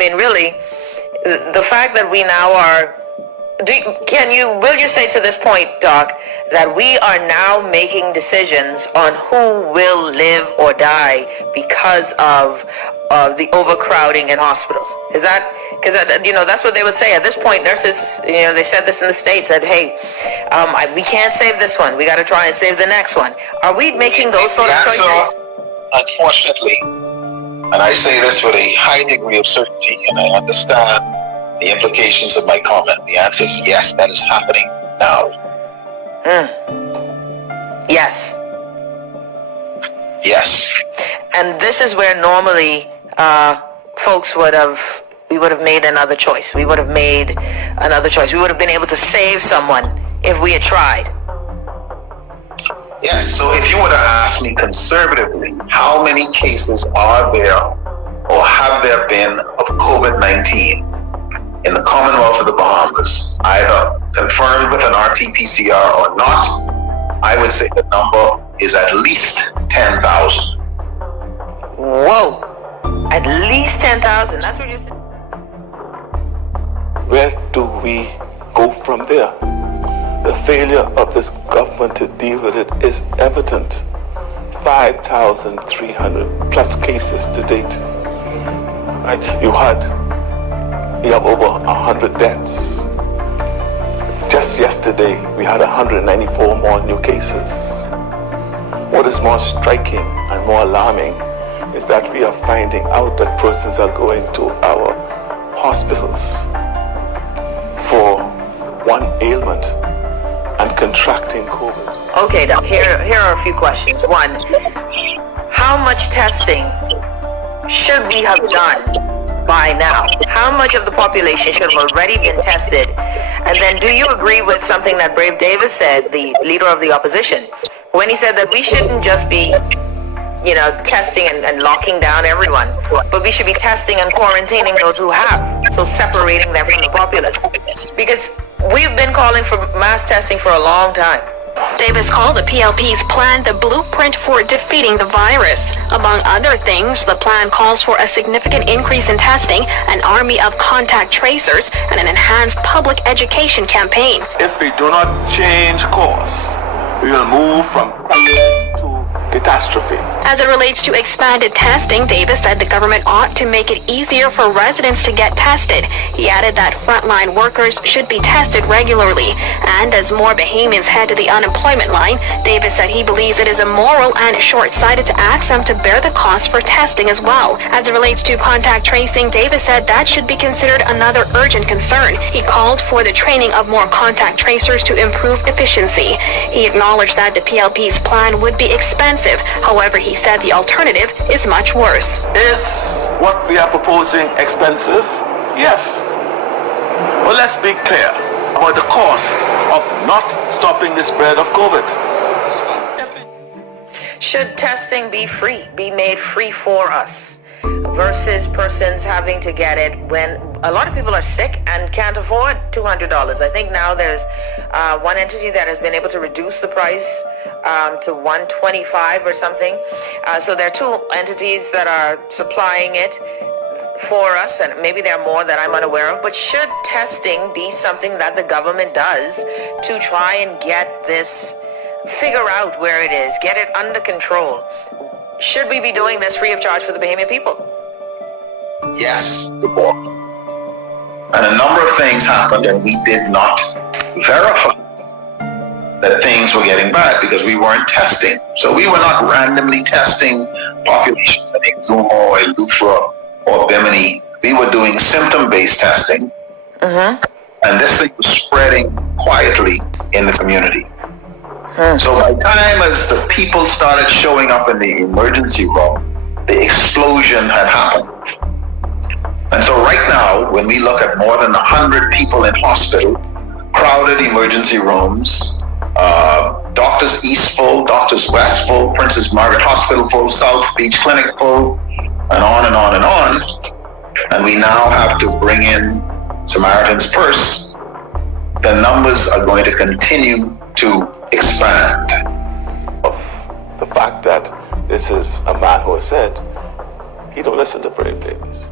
mean, really, the fact that we now are, will you say to this point, Doc, that we are now making decisions on who will live or die because of the overcrowding in hospitals? Is that, because that's what they would say at this point. Nurses, they said this in the States, said, hey, we can't save this one, we got to try and save the next one. Are we making those sort of choices? Unfortunately, and I say this with a high degree of certainty, and I understand the implications of my comment, the answer is yes, that is happening now. Yes. Yes. And this is where normally folks we would have made another choice. We would have made another choice. We would have been able to save someone if we had tried. Yes, so if you were to ask me conservatively, how many cases are there or have there been of COVID-19 in the Commonwealth of the Bahamas, either confirmed with an RT-PCR or not? I would say the number is at least 10,000. Whoa, at least 10,000, that's what you're saying. Where do we go from there? The failure of this government to deal with it is evident. 5,300 plus cases to date. Right? You have over 100 deaths. Just yesterday, we had 194 more new cases. What is more striking and more alarming is that we are finding out that persons are going to our hospitals for one ailment and contracting COVID. Okay, Doc, here are a few questions. One, how much testing should we have done by now? How much of the population should have already been tested? And then do you agree with something that Brave Davis said, the leader of the opposition, when he said that we shouldn't just be testing and locking down everyone, but we should be testing and quarantining those who have, so separating them from the populace? Because we've been calling for mass testing for a long time. Davis called the PLP's plan the blueprint for defeating the virus. Among other things, the plan calls for a significant increase in testing, an army of contact tracers, and an enhanced public education campaign. If we do not change course, we will move from crisis to catastrophe. As it relates to expanded testing, Davis said the government ought to make it easier for residents to get tested. He added that frontline workers should be tested regularly. And as more Bahamians head to the unemployment line, Davis said he believes it is immoral and short-sighted to ask them to bear the cost for testing as well. As it relates to contact tracing, Davis said that should be considered another urgent concern. He called for the training of more contact tracers to improve efficiency. He acknowledged that the PLP's plan would be expensive. However, he said the alternative is much worse. Is what we are proposing expensive? Yes. But let's be clear about the cost of not stopping the spread of COVID. Should testing be free, be made free for us, versus persons having to get it when a lot of people are sick and can't afford $200? I think now there's one entity that has been able to reduce the price to $125 or something. So there are two entities that are supplying it for us, and maybe there are more that I'm unaware of. But should testing be something that the government does to try and get this, figure out where it is, get it under control? Should we be doing this free of charge for the Bahamian people? Yes, the board. And a number of things happened, and we did not verify that things were getting bad because we weren't testing. So we were not randomly testing populations in Exuma or Eleuthera or Bimini. We were doing symptom-based testing. And this thing was spreading quietly in the community. So by the time as the people started showing up in the emergency room, the explosion had happened. And so right now, when we look at more than 100 people in hospital, crowded emergency rooms, Doctors East full, Doctors West full, Princess Margaret Hospital full, South Beach Clinic full, and on and on and on. And we now have to bring in Samaritan's Purse. The numbers are going to continue to expand. Of the fact that this is a man who has said he don't listen to Brave Davis.